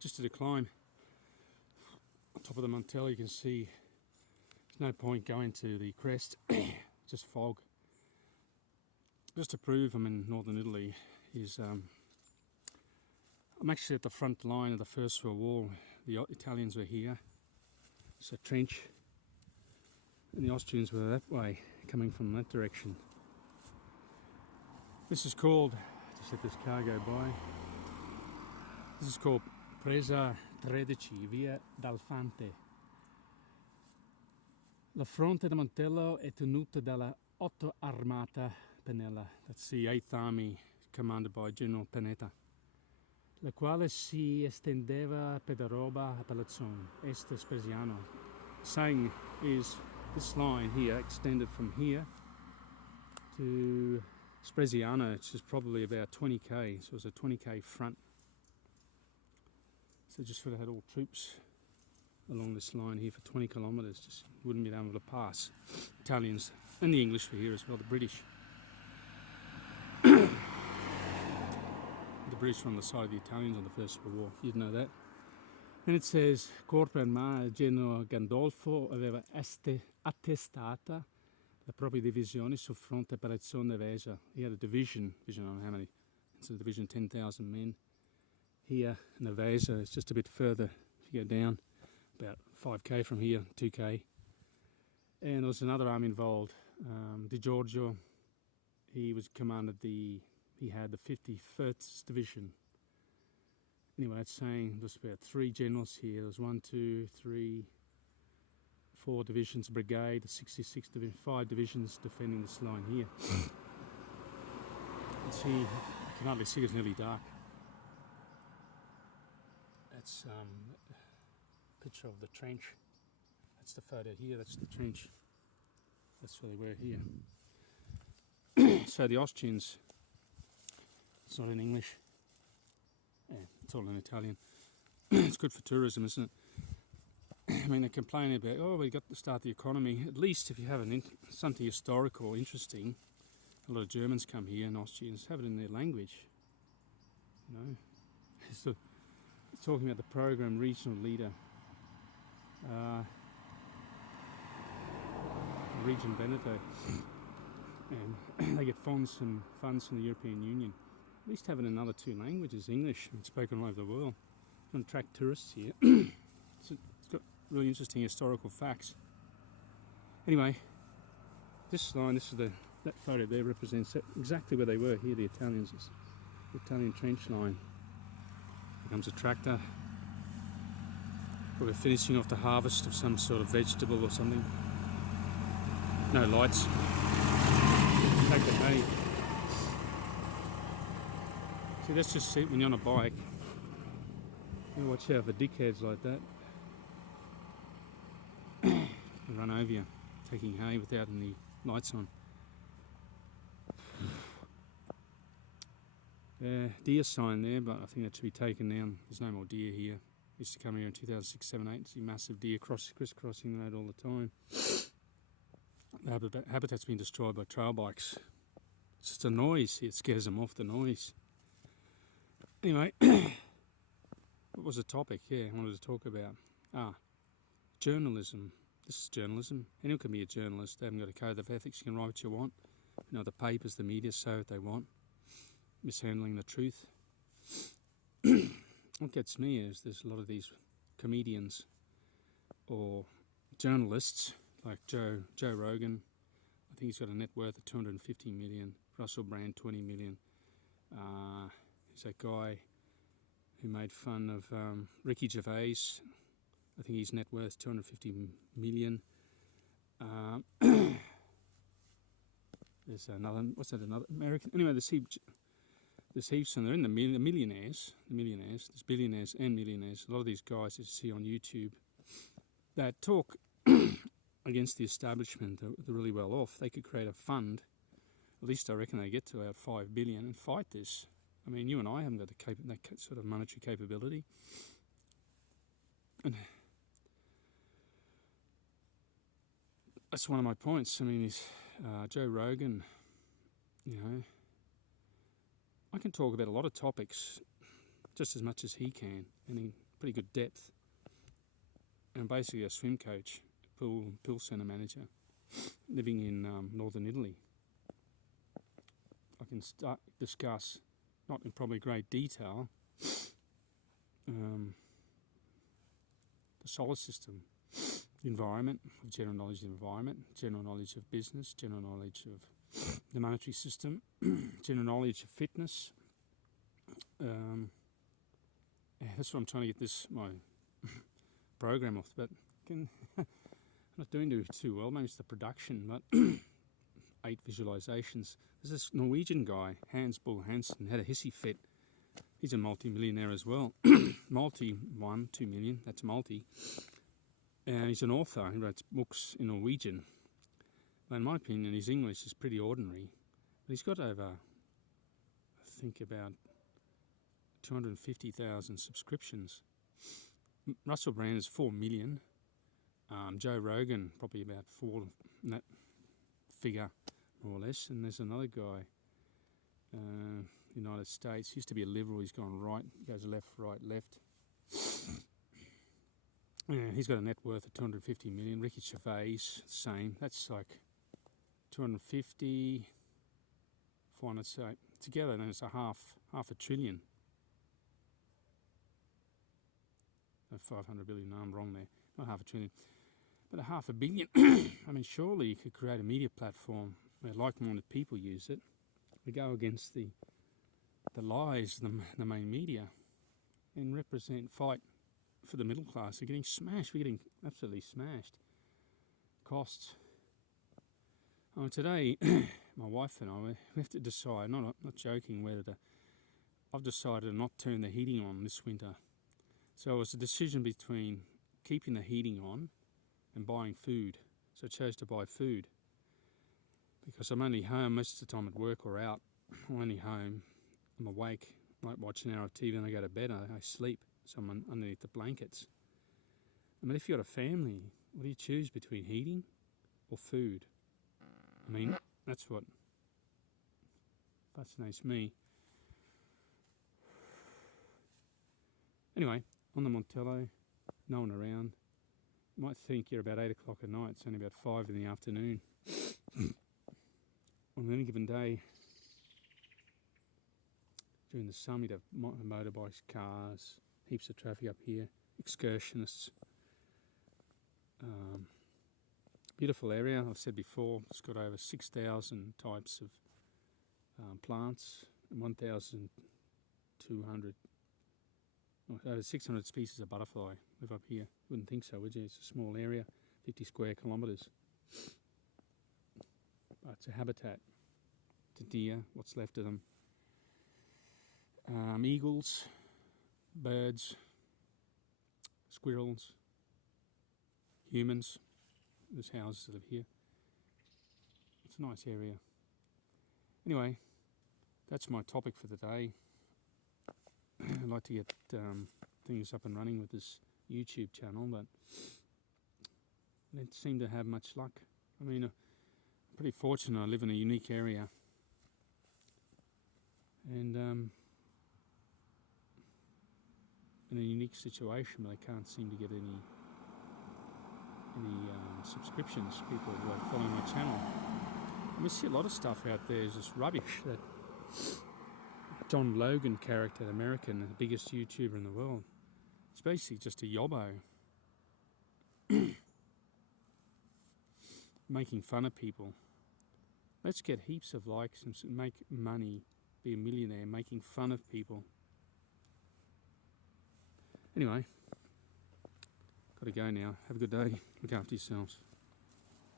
just to the climb. On top of the Montella, you can see there's no point going to the crest, just fog. Just to prove I'm in northern Italy is I'm actually at the front line of the First World War. The Italians were here, it's a trench, and the Austrians were that way, coming from that direction. This is called, just let this car go by, this is called Presa 13, Via d'Alfante. La fronte di Montello è tenuta dalla 8th Armata Pennella, that's the 8th Army commanded by General Panetta, la quale si estendeva per Roba a Palazzone, est Spresiano. Saying is this line here extended from here to Spresiano, which is probably about 20k, so it was a 20k front. So just would have had all troops along this line here for 20 kilometres, just wouldn't be able to pass. Italians and the English were here as well, the British. The British were on the side of the Italians on the First World War, you'd know that. And it says, Corpo Armata General Gandolfo aveva attestata la propria divisione sul fronte operazione Veja. He had a division, I don't know how many, it's a division 10,000 men. Here in Veja, it's just a bit further, if you go down, about 5k from here, 2k. And there was another army involved, Di Giorgio. He was commanded he had the 51st Division. Anyway, it's saying there's about 3 generals here. There's 1, 2, 3, 4 divisions, brigade, the 66th Division, 5 divisions defending this line here. You see, you can hardly see, it's nearly dark. That's a picture of the trench. That's the photo here, that's the trench. That's where they were here. So the Austrians, it's not in English, yeah, it's all in Italian. It's good for tourism, isn't it? I mean, they're complaining about, oh, we've got to start the economy. At least if you have something historical, interesting, a lot of Germans come here and Austrians have it in their language. You know, so it's talking about the program regional leader, Region Veneto, and they get funds from the European Union. At least have it in another 2 languages, English and spoken all over the world. It's going to attract tourists here. It's got really interesting historical facts. Anyway, this line, that photo there represents exactly where they were here, the Italians. It's the Italian trench line. Here comes a tractor. Probably finishing off the harvest of some sort of vegetable or something. No lights. Take the hay. See, that's just it when you're on a bike. You watch out for dickheads like that. They run over you, taking hay without any lights on. Deer sign there, but I think that should be taken down. There's no more deer here. Used to come here in 2006, 7, 8. See massive deer crisscrossing the road all the time. The habitat's been destroyed by trail bikes. It's just a noise. It scares them off, the noise. Anyway, what was the topic? Yeah, I wanted to talk about. Journalism. This is journalism. Anyone can be a journalist. They haven't got a code of ethics. You can write what you want. You know, the papers, the media say what they want. Mishandling the truth. What gets me is there's a lot of these comedians or journalists like Joe Rogan. I think he's got a net worth of 250 million. Russell Brand, 20 million. He's that guy who made fun of Ricky Gervais. I think his net worth 250 million. There's another, what's that, another American? Anyway, there's heaps, and they're in the millionaires. There's billionaires and millionaires. A lot of these guys that you see on YouTube that talk against the establishment, they're really well off. They could create a fund. At least I reckon they get to about 5 billion and fight this. I mean, you and I haven't got that sort of monetary capability. And that's one of my points. I mean, Joe Rogan, you know, I can talk about a lot of topics just as much as he can, and in pretty good depth. And basically a swim coach, pool centre manager, living in northern Italy. I can discuss, not in probably great detail, the solar system, the environment, general knowledge of the environment, general knowledge of business, general knowledge of the monetary system, general knowledge of fitness. That's what I'm trying to get my program off, but I'm not doing too well. Maybe it's the production, but 8 visualizations. There's this Norwegian guy, Hans Bull Hansen, had a hissy fit. He's a multi-millionaire as well. Multi 1, 2 million, that's multi. And he's an author. He writes books in Norwegian. But in my opinion, his English is pretty ordinary. But he's got over, I think, about 250,000 subscriptions. Russell Brand is 4 million. Joe Rogan, probably about 4, in that figure, more or less. And there's another guy, United States, used to be a liberal, he's gone right, goes left, right, left. Yeah, he's got a net worth of 250 million. Ricky Gervais, same. That's like 250, 400, so together then it's a half a trillion. 500 billion, no, I'm wrong there. Not half a trillion, but a half a billion. I mean, surely you could create a media platform where like-minded people use it. We go against the lies, the main media, and fight for the middle class. They're getting smashed. We're getting absolutely smashed. Costs. Today, my wife and I, we have to decide, not joking, I've decided to not turn the heating on this winter. So it was a decision between keeping the heating on and buying food. So I chose to buy food because I'm only home most of the time at work or out. I'm only home. I'm awake, might watch an hour of TV and I go to bed. I sleep, so I'm underneath the blankets. I mean, if you've got a family, what do you choose between heating or food? I mean, that's what fascinates me. Anyway, on the Montello, no one around. You might think you're about 8 o'clock at night. It's only about 5 in the afternoon. On any given day, during the summer, you'd have motorbikes, cars, heaps of traffic up here, excursionists. Beautiful area, I've said before. It's got over 6,000 types of plants and 1,200, over 600 species of butterfly live up here. Wouldn't think so, would you? It's a small area, 50 square kilometres. But it's a habitat to deer, what's left of them. Eagles, birds, squirrels, humans. There's houses that live here. It's a nice area. Anyway, that's my topic for the day. I'd like to get things up and running with this YouTube channel, but I don't seem to have much luck. I mean, I'm pretty fortunate I live in a unique area. And in a unique situation, but I can't seem to get any subscriptions, people who are following my channel. I see a lot of stuff out there is just rubbish. That John Logan character, American, the biggest YouTuber in the world, it's basically just a yobbo. Making fun of people. Let's get heaps of likes and make money, be a millionaire, making fun of people. Anyway, got to go now. Have a good day. Look after yourselves.